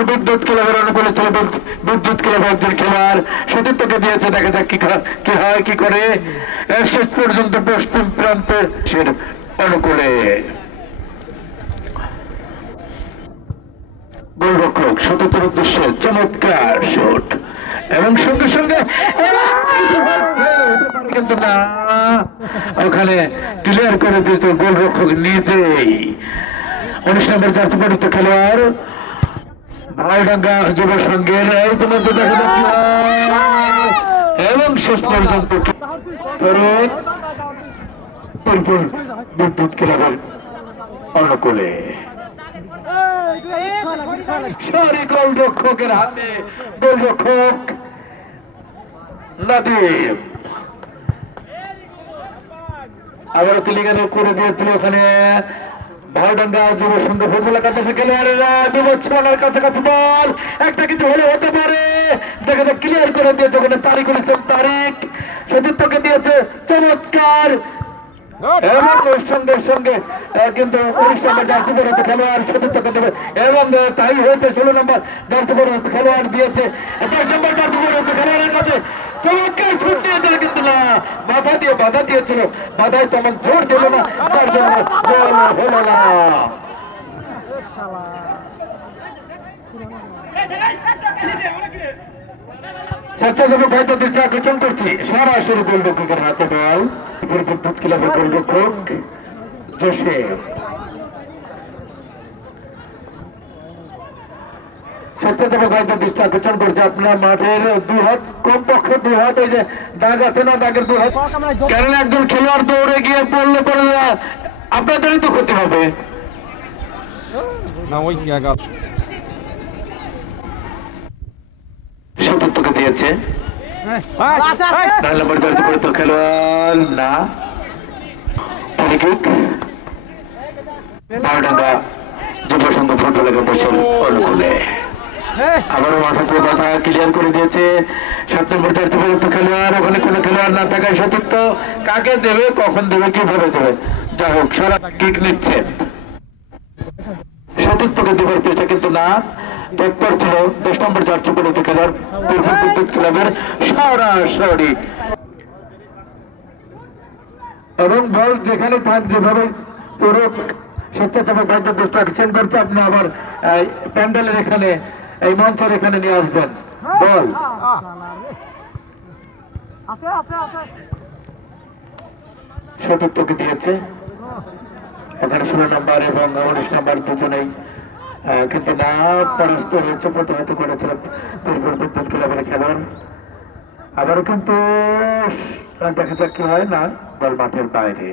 নম্বর বিদ্যুৎ ক্লাবের অনুকূলে ছিল বিদ্যুৎ ক্লাবের একজন খেলোয়াড়। সতীর্থকে দিয়েছে, দেখা যাক কি হয়, কি করে। শেষ পর্যন্ত পশ্চিম প্রান্তে সে অনুকূলে। গোলরক্ষক, সতীর্থের উদ্দেশ্যে চমৎকার শট। এবং সঙ্গে সঙ্গে কিন্তু না, ওখানে ক্লিয়ার করে দিয়েছে গোলরক্ষক নিজেই। উনিশ নম্বর জাতীয় খেলোয়াড়। ভাইডাঙ্গা যুব সংঘের ইতিমধ্যে দেখা যাচ্ছে এবং শেষ পর্যন্ত বিদ্যুৎ ক্লাবের অনুকূলে। গোলরক্ষকের হাতে গোলরক্ষক নাদিম। আবারও তুলিগানে করে দিয়েছিল ওখানে ভালডাঙ্গা যুব সুন্দর ফুটবল একাদশে খেলোয়াড়েরা বিবচ্ছনার কাছাকাছি বল। একটা কিছু হলে হতে পারে। দেখে তো ক্লিয়ার করে দিয়েছে ওখানে তারিখ করেছেন তারিখ সতীর্থকে দিয়েছে চমৎকার। এবং ওর সঙ্গে সঙ্গে কিন্তু উনিশ জার্সি পরিণত খেলোয়াড় সতীর্থকে দেবে। এবং তাই হয়েছে ষোলো নম্বর জার্সি পরিণত খেলোয়াড় দিয়েছে। দশ নম্বর জার্সি পরিণত খেলোয়াড়ের কাছে চমৎকার ছুট দিয়েছিল কিন্তু না। বাধা দিয়ে, বাধা দিয়েছিল। বাধায় তেমন জোর দিল না। তার জন্য গোল হলো না। স্বেচ্ছাসেবক হয়তো দৃষ্টি আকর্ষণ করছি সরাসরি গোলরক্ষকের হাতে বল। গোলরক্ষক স্বেচ্ছাসেবক হয়তো দৃষ্টি আকর্ষণ করছে আপনার মাঠের দুই হাত কম দুই হাত ওই যে দাগ আছে না দাগের দুই হাত কেন একজন খেলোয়াড় দৌড়ে গিয়ে পড়লে পড়ে আপনাদেরই তো ক্ষতি হবে। না ওই জায়গা সতীর্থকে দিয়েছে। নম্বর জার্সি পরিত খেলোয়াড় না। ফ্রিকিক বারোডাঙ্গা যুব সংঘ ফুটবল একাদশের অনুকূলে আবারও মাথা পুরো কথা ক্লিয়ার করে দিয়েছে সাত নম্বর পরিত খেলোয়াড়। ওখানে কোনো খেলোয়াড় না থাকায় সতীর্থ কাকে দেবে, কখন দেবে, কীভাবে দেবে? যাই হোক, সারা কিক নিচ্ছে। সতীর্থকে দেবার চেষ্টা কিন্তু না। তৎপর ছিল দশ নম্বর জার্সি পরিত খেলোয়াড় বিদ্যুৎ ক্লাবের সরাসরি। এবং বল যেখানে থাক, যেভাবে স্বেচ্ছাসেবক বাদ্য ডিস্ট্রাকশন করছে আপনি আবার প্যান্ডেলের এখানে এই মঞ্চের এখানে নিয়ে আসবেন। বল। সতীর্থকে দিয়েছে। এখানে ষোলো নম্বর এবং উনিশ নম্বর দুজনেই আহ, কিন্তু না পরাস্ত হয়েছে প্রতিহত করেছে বিদ্যুৎ ক্লাবের খেলোয়াড়। আবারও কিন্তু দেখা যাক কি হয়? না বল মাঠের বাইরে।